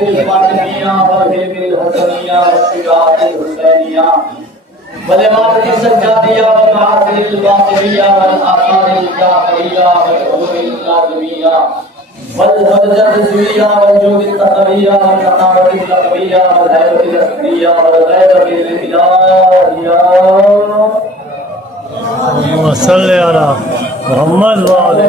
بالفاطمیہ والحلم الحسنیہ والشجاعۃ الحسینیہ والعبادۃ السجادیہ والمحاسن الباطنیہ والآثار الجعفریہ والعلوم الناظمیہ والحجت الرضویہ والجود التقویہ والنقابۃ اللقبیہ والہیبۃ الاسدیہ والغیبۃ الالہیہ. اللهم صل على محمد وعلى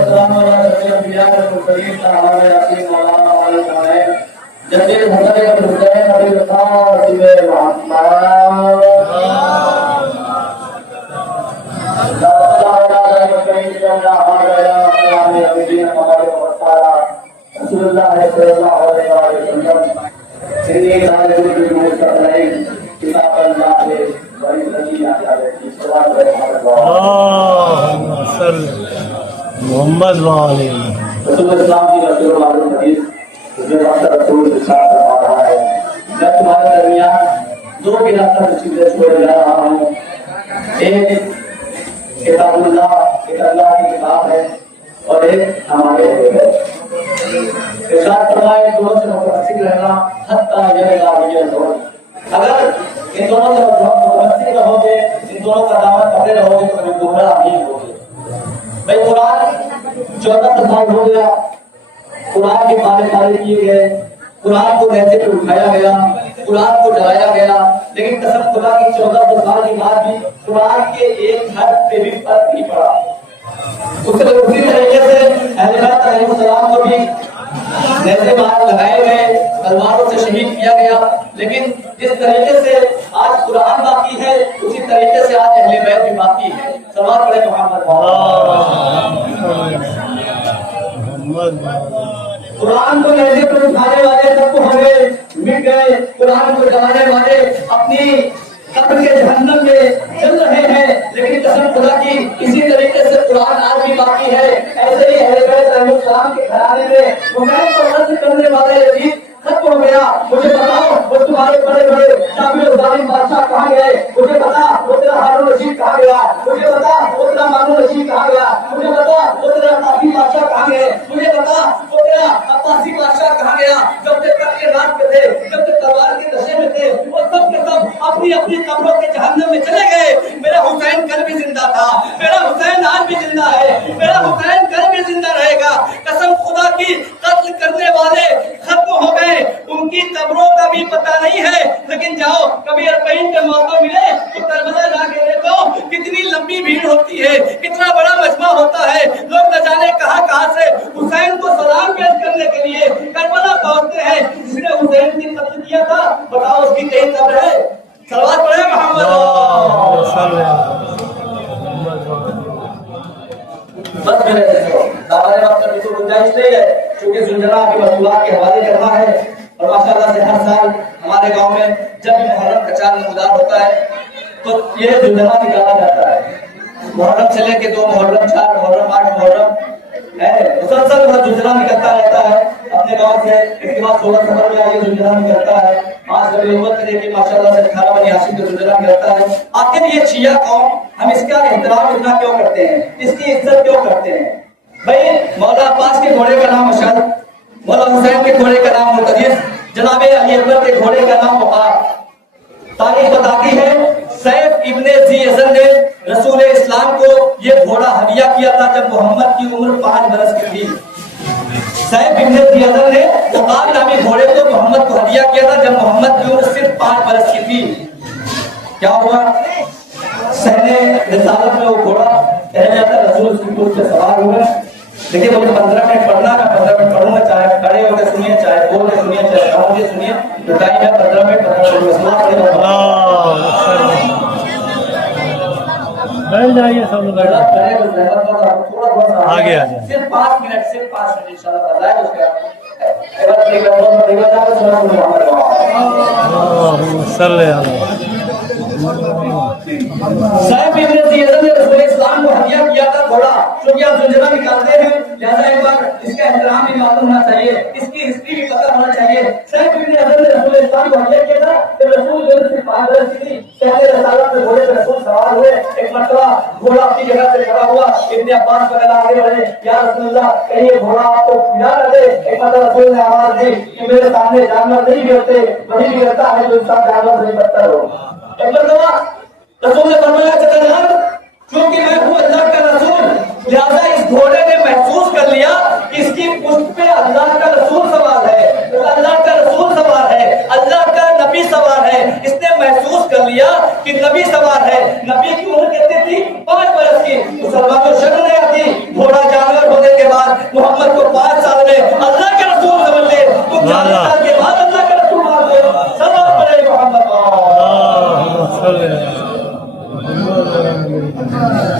جدید حضرت حسین ابی القاسم محمد رسول اللہ صلی اللہ علیہ وسلم سیدی کتاب اللہ بڑی صحیح اللهم صل محمد وعلى رسول اسلام کی رسول معلوم حدیث جو وقت رسول ارشاد فرما رہا ہے میں تمہارے درمیان دو گراستہ چیزیں چھوڑ جا رہا ہوں. ایک کتاب اللہ، ایک اللہ کی کتاب ہے، اور ایک ہمارے ہے. ارشاد فرمائے دونوں سے متمسک رہنا حتیٰ یہ اگر ان دونوں سے متمسک رہو گے، ان دونوں کا دامن پکڑے رہو گے تو کبھی گمراہ نہیں ہوگے. بھائی قرآن 14 سال ہو گیا، قرآن کے پارے کیے گئے، قرآن کو نیزے پہ اٹھایا گیا، قرآن کو ڈرایا گیا، لیکن قسم خدا کی 14 سال کی بعد بھی قرآن کے ایک حرف پہ بھی فرق نہیں پڑا. اسی طریقے سے اہل بیت علیہ السلام کو بھی نیزے مار لگائے گئے، تلواروں سے شہید کیا گیا، لیکن جس طریقے سے آج قرآن باقی ہے اسی طریقے سے آج اہل بیت بھی باقی ہے. سوال پڑے محمد قرآن کو نیزے پر اٹھانے والے سب کو ہمیں مٹ گئے، قرآن کو ڈرانے والے اپنی قبر کے جہنم میں چل رہے ہیں، لیکن قسم خدا کی اسی طریقے سے قرآن آج بھی باقی ہے. ایسے ہی اہل بیت علیہ السلام کے گھرانے میں حسین کو رد کرنے والے یزید ختم ہو گیا. مجھے بتاؤ وہ تمہارے بڑے بڑے شامل ظالم بادشاہ کہاں گئے؟ مجھے بتا وہ تیرا ہارون رشید کہاں گیا؟ مجھے بتا وہ تیرا مانو رشید کہاں گیا؟ مجھے بتا وہ تیرا عباسی بادشاہ کہاں گئے؟ مجھے بتا وہ تیرا عباسی بادشاہ کہاں گیا؟ جب تک تک کے رات پہ تھے، جب تک تلوار کے نشے میں تھے، وہ سب کے سب اپنی اپنی قبروں کے جہنم میں چلے گئے. میرا حسین کل بھی زندہ تھا، میرا حسین آج بھی زندہ ہے، میرا حسین کل بھی زندہ رہے گا. قسم خدا کی قتل کرنے والے ختم ہو گئے، ان کی قبروں کا بھی پتہ نہیں ہے. لیکن جاؤ کبھی اربعین کا موقع ملے تو کربلا جا کے دیکھو کتنی لمبی بھیڑ ہوتی ہے، کتنا بڑا مجمع ہوتا ہے. لوگ نہ جانے کہاں سے حسین کو سلام پیش کرنے کے لیے کربلا پہنچتے ہیں. جس نے حسین کی قتل کیا تھا بتاؤ اس کی کہیں قبر ہے؟ صلوات پڑھے محمد. بس میرے ہمارے وقت میں تو گنجائش نہیں ہے کیونکہ زلجلہ کی مطلوبات کے حوالے کرنا ہے. اور ماشاءاللہ سے ہر سال ہمارے گاؤں میں جب بھی محرم کا چاند نمودار ہوتا ہے تو یہ زلجلہ نکالا جاتا ہے. محرم سے لے کے 2 محرم 4 محرم 8 محرم مسلسل زلجلہ نکلتا رہتا ہے. اپنے گاؤں سے اس کے بعد 16 سفر میں آئیے زلجلہ نکلتا ہے. 5 ربیع الاول میں دیکھیے ماشاءاللہ سے 18 بنی ہاشم کا زلجلہ نکلتا ہے. آخر یہ شیعہ قوم ہم اس کا احترام اتنا کیوں کرتے ہیں، اس کی عزت کیوں کرتے ہیں؟ بھائی مولا عباس کے گھوڑے کا نام مشہد، مولا حسین کے گھوڑے کا نام مرتضی، جناب علی اکبر کے گھوڑے کا نام وقار. تاریخ بتاتی ہے سیف ابن ذی یزن نے رسول اسلام کو یہ گھوڑا ہدیہ کیا تھا جب محمد کی عمر 5 برس کی تھی. سیف ابن ذی یزن نے وقار نامی گھوڑے کو محمد کو ہدیہ کیا تھا جب محمد کی عمر صرف 5 برس کی تھی. کیا ہوا؟ سہنے رسالت میں وہ گھوڑا کہہ جاتا رسول کی پشت پہ سوار ہوئے. دیکھیے مجھے 15 منٹ پڑھنا ہے، 15 منٹ پڑھوں گا، چاہے کھڑے ہو کے سنیے، چاہے بول کے سنیے، چاہے کھڑے ہو کے سنیے. تو ٹائم ہے 15 منٹ بیٹھ جائیے سب لوگ، آگے آ جائیں. صرف 5 منٹ انشاءاللہ تعالی. صاحب ابن ذی یزن نے رسول اسلام کو ہدیہ کیا تھا گھوڑا. چونکہ آپ زلجلہ نکالتے ہیں لہذا ایک بار اس کا احترام بھی معلوم ہونا چاہیے، اس کی ہسٹری بھی پتہ ہونا چاہیے. صاحب ابن ذی یزن نے رسول اسلام کو حملے کیا تھا کہ رسول جو صرف 5 برس کی تھی، پہلے رسالت میں گھوڑے پہ رسول سوار ہوئے، ایک مرتبہ گھوڑا اپنی جگہ سے کھڑا ہوا، ابن عباس وغیرہ آگے بڑھے، یا رسول اللہ کہیں یہ گھوڑا آپ کو پھرا نہ دے۔ ایک مرتبہ رسول نے آواز دی کہ میرے سامنے جانور نہیں گرتے، وہی گرتا ہے جو انسان جانور سے بدتر ہو۔ ایک مرتبہ رسول نے فرمایا کہ کیونکہ میں ہوں اللہ کا رسول، لہذا اس گھوڑے نے محسوس کر لیا کہ اس کی پشت پہ اللہ کا رسول سوار ہے، اللہ کا رسول سوار ہے، اللہ کا نبی سوار ہے۔ اس نے محسوس کر لیا کہ نبی سوار ہے۔ نبی کی عمر کتنی تھی؟ 5 برس کی۔ مسلمانوں کو شک نہیں آتی، گھوڑا جانور ہونے کے بعد محمد کو 5 سال میں اللہ کا رسول سمجھ لے، تو 40 سال کے بعد اللہ کا رسول مان لے۔ سلام پڑے محمد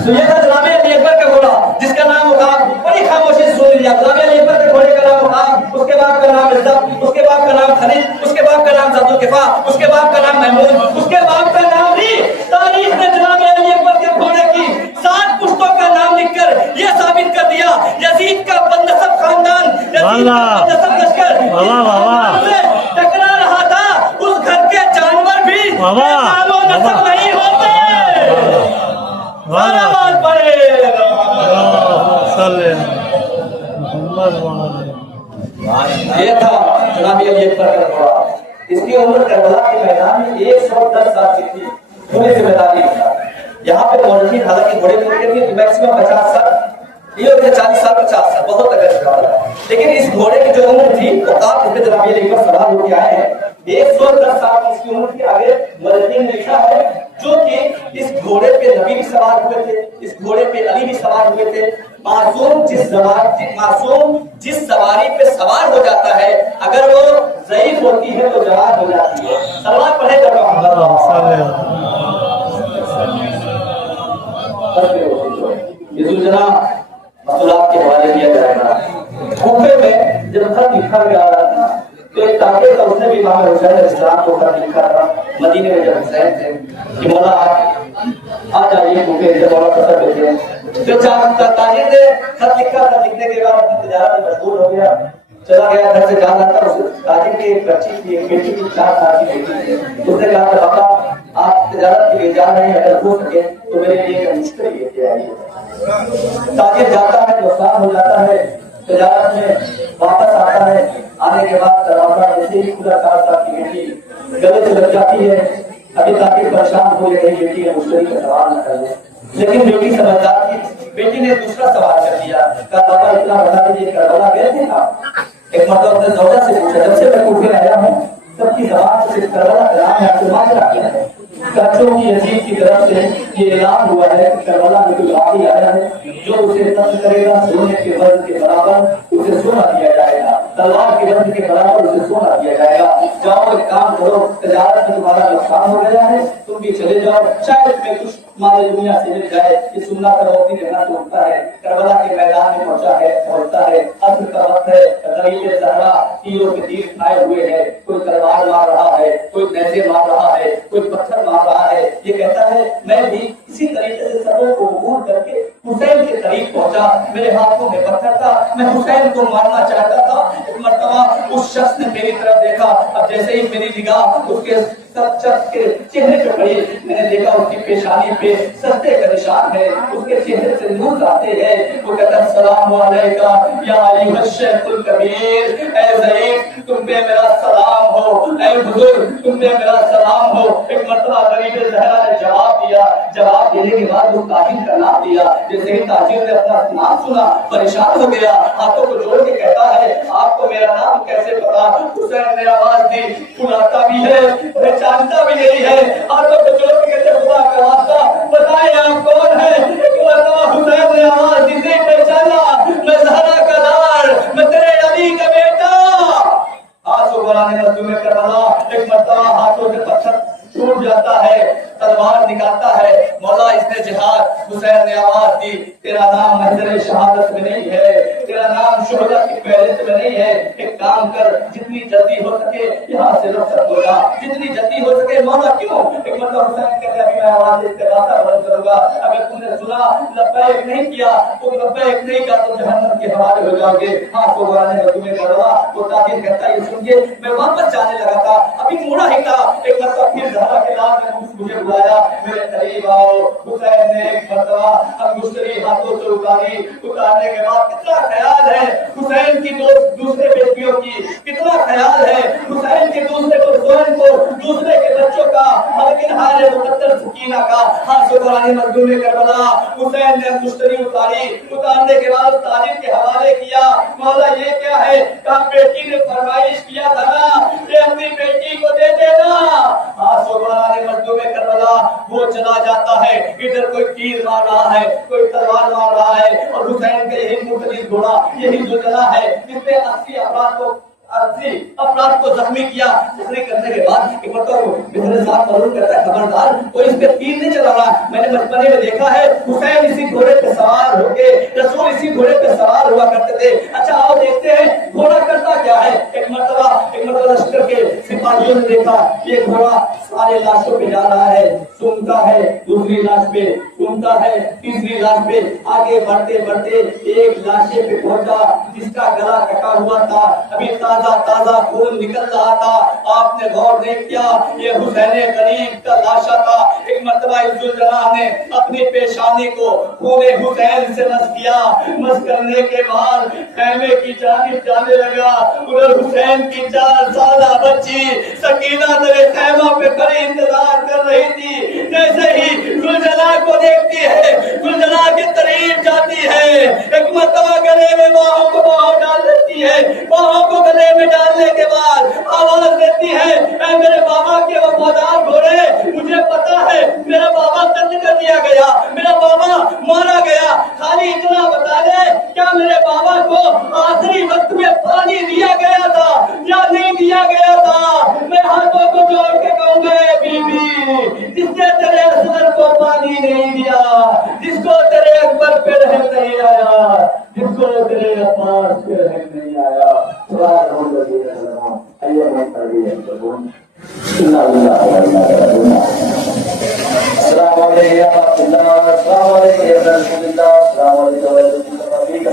تو یہ تھا جناب علی اکبر کا گھوڑا جس کا نام مقام، بڑی خاموشی سے سن لیا، جناب علی اکبر کے گھوڑے کا نام مقام، اس کے باپ کا نام عزت، اس کے باپ کا نام خالد، اس کے باپ کا نام ذوالکفا، اس کے باپ کا نام محمود، اس کے باپ کا نام بھی تاریخ نے جناب علی اکبر کے گھوڑے کی 7 پشتوں کا نام لکھ کر یہ ثابت کر دیا یزید کا بندسب خاندان، یزید کا بندسب لشکر ٹکرا رہا تھا، اس گھر کے جانور بھی نام و نسب نہیں ہوتے۔ یہ تھا جناب علی اکبر کا گھوڑا، اس کی عمر کربلا کے میدان میں 110 سال کی تھی، پوری ذمہ داری تھا۔ یہاں پہ مولوی حالانکہ گھوڑے کی عمر تھی میکسیمم 50 سال، یہ ہوتے 40 سال 50 سال، بہت اگر ہے، لیکن اس گھوڑے کی جو عمر تھی اوقات اس پہ جناب علی اکبر سوال ہو کے آئے ہیں، 110 سال کی اس کی عمر کے آگے مولوی نے لکھا ہے جو کہ اس گھوڑے پہ نبی بھی سوار ہوئے تھے، اس گھوڑے پہ علی بھی سوار ہوئے تھے۔ معصوم جس سواری پہ سوار ہو جاتا ہے اگر وہ ضعیف ہوتی ہے تو جوان ہو جاتی ہے۔ سلوات پڑھے کر یہ سلسلہ مسئولات کے حوالے دیا جائے گا۔ کوفے میں جب خط لکھا گیا تو ایک تاکہ کا اس نے بھی امام حسین علیہ السلام کو خط لکھا تھا، مدینے میں جب حسین تھے کہ مولا آ جائیے کوفے، جب مولا سفر پہ تھے جو تاجر نے خط لکھا، خط لکھنے کے بعد اپنی تجارت میں مشغول ہو گیا، چلا گیا گھر سے جا رہا تھا، اس تاجر کی ایک بچی تھی، ایک بیٹی کی 4 سال کی بیٹی تھی، اس نے کہا کہ پاپا آپ تجارت کے لیے جا رہے ہیں، اگر ہو سکے تو میرے لیے ایک مشتری لے کے آئیے۔ تاجر جاتا ہے تو آسان ہو جاتا ہے، تجارت میں واپس آتا ہے، آنے کے بعد دروازہ جیسے ہی کھلا 4 سال کی بیٹی گلے سے لگ جاتی ہے، ابھی تاکہ پریشان ہو جائے بیٹی کا مشتری کا سوال نہ کر لے، لیکن بیٹی سمجھدار تھی، بیٹی نے دوسرا سوال کر دیا، کہا پاپا اتنا بتا دیجیے کربلا گئے تھے آپ؟ ایک مرتبہ اپنے زوجہ سے پوچھا، جب سے میں کوفے آیا ہوں سب کی زبان سے کربلا کا نام ہے، آپ کو ماجرا کیا ہے؟ بچوں کی یزید کی طرف سے یہ اعلان ہوا ہے کہ کربلا میں کوئی غازی آیا ہے، جو اسے قتل کرے گا سونے کے وزن کے برابر اسے سونا دیا جائے گا، تلوار کے وزن کے برابر اسے سونا دیا جائے گا۔ جاؤ ایک کام کرو، تجارت میں تمہارا نقصان ہو گیا ہے، تم بھی چلے جاؤ، شاید میں کچھ مال دنیا سے مل جائے۔ یہ سننا کر ہوتی رہنا تو ہوتا ہے، کربلا کے میدان میں پہنچتا ہے، عصر کا وقت ہے، غریب زہرا تیروں کے تیر کھائے ہوئے ہیں، کوئی تلوار مار رہا ہے، کوئی نیزے مار رہا ہے، کوئی پتھر مار رہا ہے، یہ کہتا ہے میں بھی اسی طریقے سے سبوں کو عبور کر کے حسین کے قریب پہنچا، میرے ہاتھوں میں پتھر تھا، میں حسین کو مارنا چاہتا تھا۔ ایک مرتبہ اس شخص نے میری طرف دیکھا، اب جیسے ہی میری نگاہ اس کے شخص کے چہرے پہ پڑی، میں نے دیکھا اس کی پیشانی پہ سجدے کا نشان ہے، اس کے چہرے سے نور آتے ہیں، وہ کہتا ہے السلام علیکہ یا ایھا الشیخ الکبیر، اے ضعیف تم پہ میرا سلام ہو، اے بزرگ تم پہ میرا سلام ہو۔ ایک مرتبہ غریب زہرا نے جواب دیا، جواب دینے کے بعد وہ تاجر کا نام دیا، جیسے ہی تاجر نے اپنا نام سنا پریشان ہو گیا، ہاتھوں کو جوڑ کے کہتا ہے آپ کو میرا نام کیسے پتا؟ حسین نے آواز دی، بلاتا بھی ہے پہچانتا بھی نہیں ہے، ہاتھوں کو جوڑ کے کہتے خدا کا واسطہ بتائیں آپ کون ہے؟ ایک مرتبہ حسین نے آواز دی، نہیں پہچانا، میں زہرا کا لال، میں تیرے علی کا بیٹا۔ آنسو بھرانے لگے میں کربلا، ایک مرتبہ ہاتھوں سے پتھر ٹوٹ جاتا ہے، تلوار نکالتا ہے، مولا اس نے جہاد، حسین نے آواز دی تیرا نام محضر شہادت میں نہیں ہے، تیرا نام شہداء کی فہرست میں نہیں ہے. ایک کام کر, جتنی جلدی ہو سکے یہاں سے رخصت ہو جا, جتنی جلدی ہو سکے. مولا کیوں؟ ایک مرتبہ حسین کہتے ہیں میں آواز استغاثہ بلند کروں گا, اگر تم نے سنا لبیک نہیں کیا, تم لبیک نہیں کیا تو جہنم کے حوالے ہو جاؤ گے. ہاتھ کو بڑھانے کا تمہیں کروا. وہ تاجر کہتا ہے یہ سن کے میں واپس جانے لگا تھا, ابھی موڑا ہی تھا, ایک مرتبہ پھر زہرا کے لال نے مجھے بلایا, میرے قریب آؤ. حسین نے ایک مرتبہ انگشتری ہاتھوں سے اتاری. اتارنے کے بعد کتنا خیال ہے حسین کی دوسرے بیٹیوں کی, کتنا خیال ہے حسین کے دوسرے بزرگوں کو, دوسرے کے بچوں کا, لیکن حال مقدر سکینہ کا. ہاتھ سکھانے مردوں کربلا حسین نے انگشتری اتاری. اتارنے کے بعد تاجر کے حوالے کیا. مولا یہ کیا ہے؟ کہا بیٹی نے فرمائش کیا تھا نا کہ اپنی بیٹی کو دے دینا. ہاتھ سکھانے مردوں کربلا وہ چلا جاتا ہے, ادھر کوئی تیر مار رہا ہے, کوئی تلوار مار رہا ہے, اور حسین کا یہی مرتد گھوڑا, یہی زلزلہ ہے جس نے 80 افراد کو زخمی کیا. زخمی کرنے کے بعد ایک مرتبہ میرے ساتھ معلوم کرتا ہے خبردار کوئی اس پہ تیر نہیں چلا رہا. میں نے بچپنے میں دیکھا ہے حسین اسی گھوڑے پہ سوار ہو کے, رسول اسی گھوڑے پہ سوار ہوا کرتے تھے. اچھا آؤ دیکھتے ہیں گھوڑا کرتا کیا ہے. ایک مرتبہ لشکر کے سپاہیوں نے دیکھا یہ گھوڑا سارے لاشوں پہ جا رہا ہے, سنتا ہے دوسری لاش پہ, سنتا ہے تیسری لاش پہ. آگے بڑھتے بڑھتے ایک لاشے پہ پہنچا جس کا گلا کٹا ہوا تھا, ابھی تازہ خون نکل رہا تھا. آپ نے غور نہیں کیا یہ حسین غریب کا لاشا تھا. ایک مرتبہ ذوالجلال نے اپنی پیشانی کو خون حسین سے مس کیا. مس کرنے کے بعد خیمے کی جانب جانے لگا. ادھر حسین کی 4 سالہ بچی سکینہ میرے خیمہ پہ کھڑی انتظار کر رہی تھی. جیسے ہی ذوالجلال کو دیکھتی ہے ذوالجلال کے قریب جاتی ہے, ایک مرتبہ گلے میں باہوں کو ڈال دیتی ہے. باہوں کو گلے میں ڈالنے کے بعد آواز دیتی ہے اے میرے بابا کے وفادار گھوڑے, مجھے پتا ہے میرا بابا قتل کر دیا گیا, میرا بابا مارا گیا, خالی اتنا بتا دے کیا میرے بابا کو آخری وقت میں پانی دیا گیا تھا یا نہیں دیا گیا تھا. میں ہاتھوں کو جوڑ کے کہوں گا اے بی بی, جس نے تیرے اصغر کو پانی نہیں دیا, جس کو تیرے اکبر پہ رحم نہیں آیا, جس کو تیرے عباس پہ رحم نہیں آیا.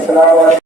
السلام علیکم.